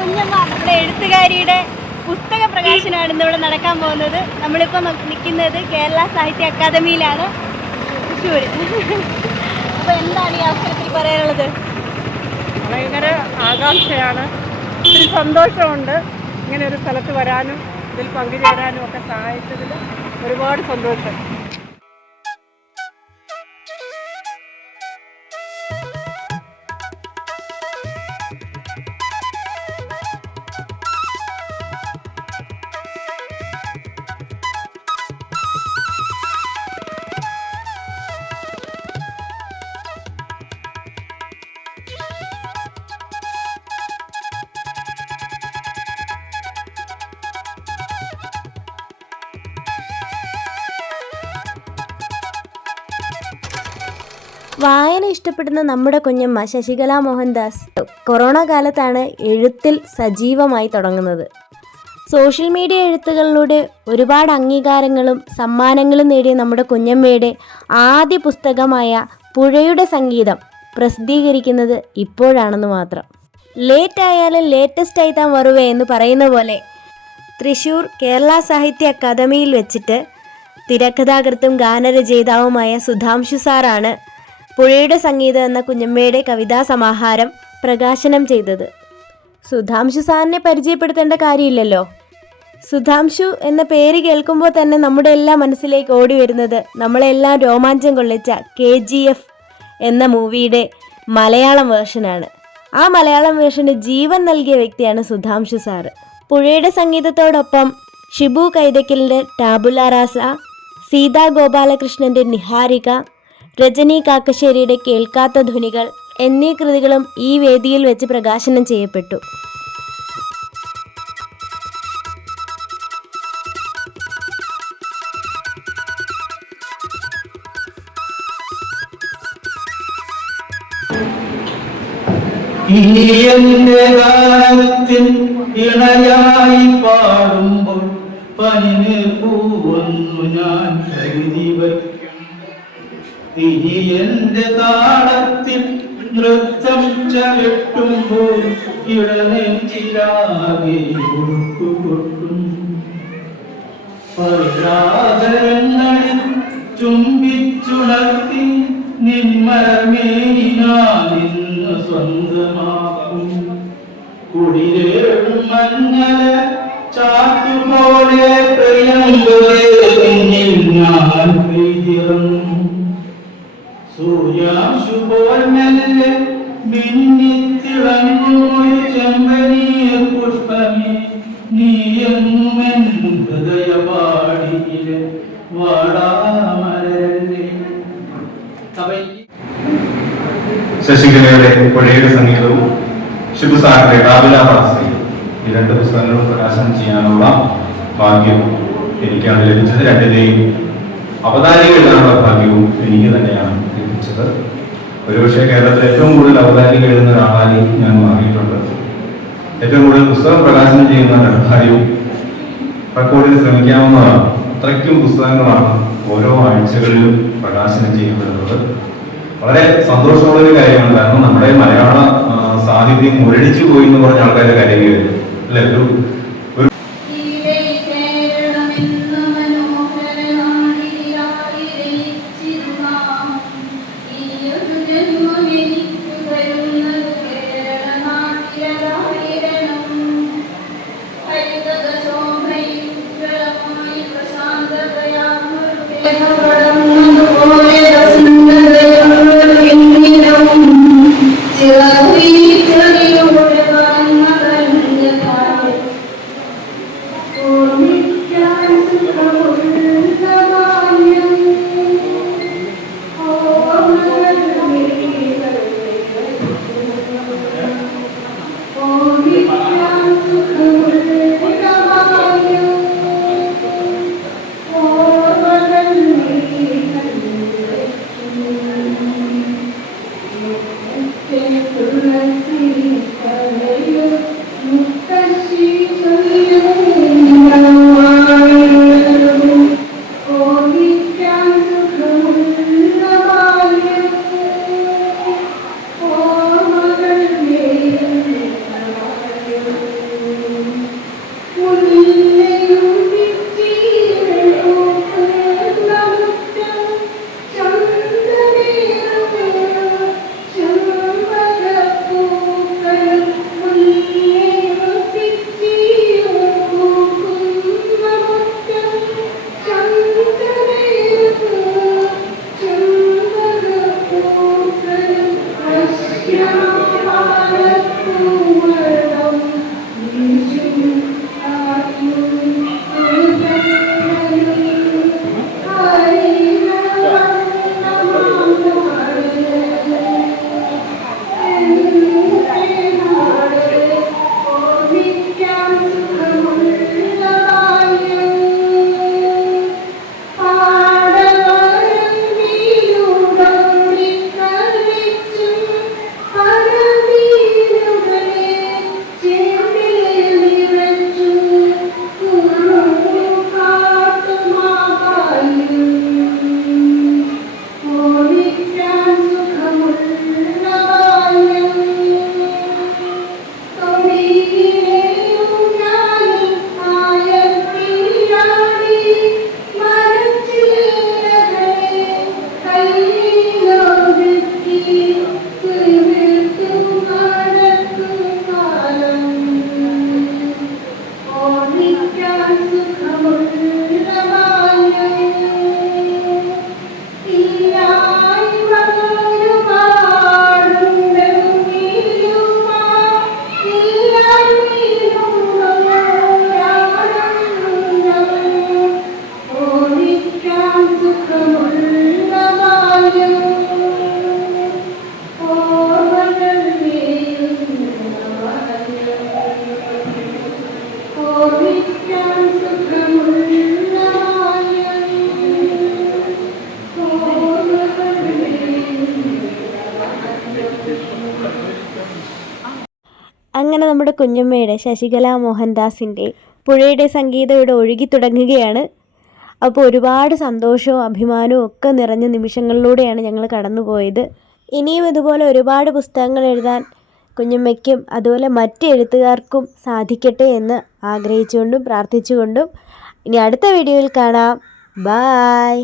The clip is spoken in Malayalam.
കുഞ്ഞമ്മ നമ്മുടെ എഴുത്തുകാരിയുടെ പുസ്തക പ്രകാശനമാണ് ഇന്നിവിടെ നടക്കാൻ പോകുന്നത്. നമ്മളിപ്പോൾ നിൽക്കുന്നത് കേരള സാഹിത്യ അക്കാദമിയിലാണ്. തൃശ്ശൂർ അപ്പോൾ എന്താണ് ഈ അവസരത്തിൽ പറയാനുള്ളത്? ഭയങ്കര ആകാംക്ഷയാണ്. ഒത്തിരി സന്തോഷമുണ്ട്. ഇങ്ങനെ ഒരു സ്ഥലത്ത് വരാനും ഇതിൽ പങ്കുചേരാനും ഒക്കെ സഹായിച്ചതിൽ ഒരുപാട് സന്തോഷം. വായന ഇഷ്ടപ്പെടുന്ന നമ്മുടെ കുഞ്ഞമ്മ ശശികല മോഹൻദാസ്. കൊറോണ കാലത്താണ് എഴുത്തിൽ സജീവമായി തുടങ്ങുന്നത്. സോഷ്യൽ മീഡിയ എഴുത്തുകളിലൂടെ ഒരുപാട് അംഗീകാരങ്ങളും സമ്മാനങ്ങളും നേടിയ നമ്മുടെ കുഞ്ഞമ്മയുടെ ആദ്യ പുസ്തകമായ പുഴയുടെ സംഗീതം പ്രസിദ്ധീകരിക്കുന്നത് ഇപ്പോഴാണെന്ന് മാത്രം. ലേറ്റ് ആയാലും ലേറ്റസ്റ്റ് ആയി താൻ വരുവേ എന്ന് പറയുന്ന പോലെ തൃശൂർ കേരള സാഹിത്യ അക്കാദമിയിൽ വെച്ചിട്ട് തിരക്കഥാകൃത്തും ഗാനരചയിതാവുമായ സുധാംശു സാറാണ് പുഴയുടെ സംഗീതം എന്ന കുഞ്ഞമ്മയുടെ കവിതാ സമാഹാരം പ്രകാശനം ചെയ്തത്. സുധാംശു സാറിനെ പരിചയപ്പെടുത്തേണ്ട കാര്യമില്ലല്ലോ. സുധാംശു എന്ന പേര് കേൾക്കുമ്പോൾ തന്നെ നമ്മുടെ എല്ലാം മനസ്സിലേക്ക് ഓടി വരുന്നത് നമ്മളെല്ലാം രോമാഞ്ചം കൊള്ളിച്ച കെ ജി എഫ് എന്ന മൂവിയുടെ മലയാളം വേർഷനാണ്. ആ മലയാളം വേർഷന് ജീവൻ നൽകിയ വ്യക്തിയാണ് സുധാംശു സാറ് പുഴയുടെ സംഗീതത്തോടൊപ്പം ഷിബു കൈതക്കലിന്റെ ടാബുല റാസ സീതാ ഗോപാലകൃഷ്ണന്റെ നിഹാരിക രജനി കാക്കശ്ശേരിയുടെ കേൾക്കാത്ത ധ്വനികൾ എന്നീ കൃതികളും ഈ വേദിയിൽ വെച്ച് പ്രകാശനം ചെയ്യപ്പെട്ടു. ഗാനത്തിൻ ഇണയായി പാടുമ്പോൾ പനിന് പൂവന്നു ഞാൻ കരുതി വയ്ക്കും. എന്റെ താളത്തിൽ നൃത്തം ചവിട്ടുമ്പോൾ ഇടനെഞ്ചിലാകെ ഒഴുക്കുകൊട്ടും പരാതരങ്ങളിൽ ചുംബിച്ചുണർത്തി നിന്മരമേനിനാലിന്ന് സ്വന്തമാക്കും കുടിലേറും മഞ്ഞല ശശികലയുടെ പുഴയുടെ സംഗീതവും ഷിബു സാറിന്റെ കാബിലാഭാസയും ഈ രണ്ട് പുസ്തകങ്ങളും പ്രകാശനം ചെയ്യാനുള്ള ഭാഗ്യം എനിക്കാണ് ലഭിച്ചത്. രണ്ടിനെയും അവതാരിക എഴുതാനുള്ള ഭാഗ്യവും എനിക്ക് തന്നെയാണ്. ഒരുപക്ഷെ കേരളത്തിൽ ഏറ്റവും കൂടുതൽ അവതാരിക എഴുതുന്ന ഒരാളായി ഞാൻ മാറിയിട്ടുണ്ട്. ഏറ്റവും കൂടുതൽ പുസ്തകം പ്രകാശനം ചെയ്യുന്ന ഒരാളായും റെക്കോർഡിൽ ശ്രമിക്കാവുന്നതാണ്. അത്രയ്ക്കും പുസ്തകങ്ങളാണ് ഓരോ ആഴ്ചകളിലും പ്രകാശനം ചെയ്യപ്പെടുന്നത്. വളരെ സന്തോഷമുള്ള ഒരു കാര്യമാണ്. കാരണം നമ്മുടെ മലയാള സാഹിത്യം മുരടിച്ചു പോയി എന്ന് പറഞ്ഞ ആൾക്കാരുടെ കരയുകയായിരുന്നു അല്ലെ ഒരു അങ്ങനെ നമ്മുടെ കുഞ്ഞമ്മയുടെ ശശികല മോഹൻദാസിന്റെ പുഴയുടെ സംഗീതം ഇവിടെ ഒഴുകി തുടങ്ങുകയാണ്. അപ്പോൾ ഒരുപാട് സന്തോഷവും അഭിമാനവും ഒക്കെ നിറഞ്ഞ നിമിഷങ്ങളിലൂടെയാണ് ഞങ്ങൾ കടന്നുപോയത്. ഇനിയും ഇതുപോലെ ഒരുപാട് പുസ്തകങ്ങൾ എഴുതാൻ കുഞ്ഞമ്മയ്ക്കും അതുപോലെ മറ്റ് എഴുത്തുകാർക്കും സാധിക്കട്ടെ എന്ന് ആഗ്രഹിച്ചുകൊണ്ടും പ്രാർത്ഥിച്ചുകൊണ്ടും ഇനി അടുത്ത വീഡിയോയിൽ കാണാം. ബായ്.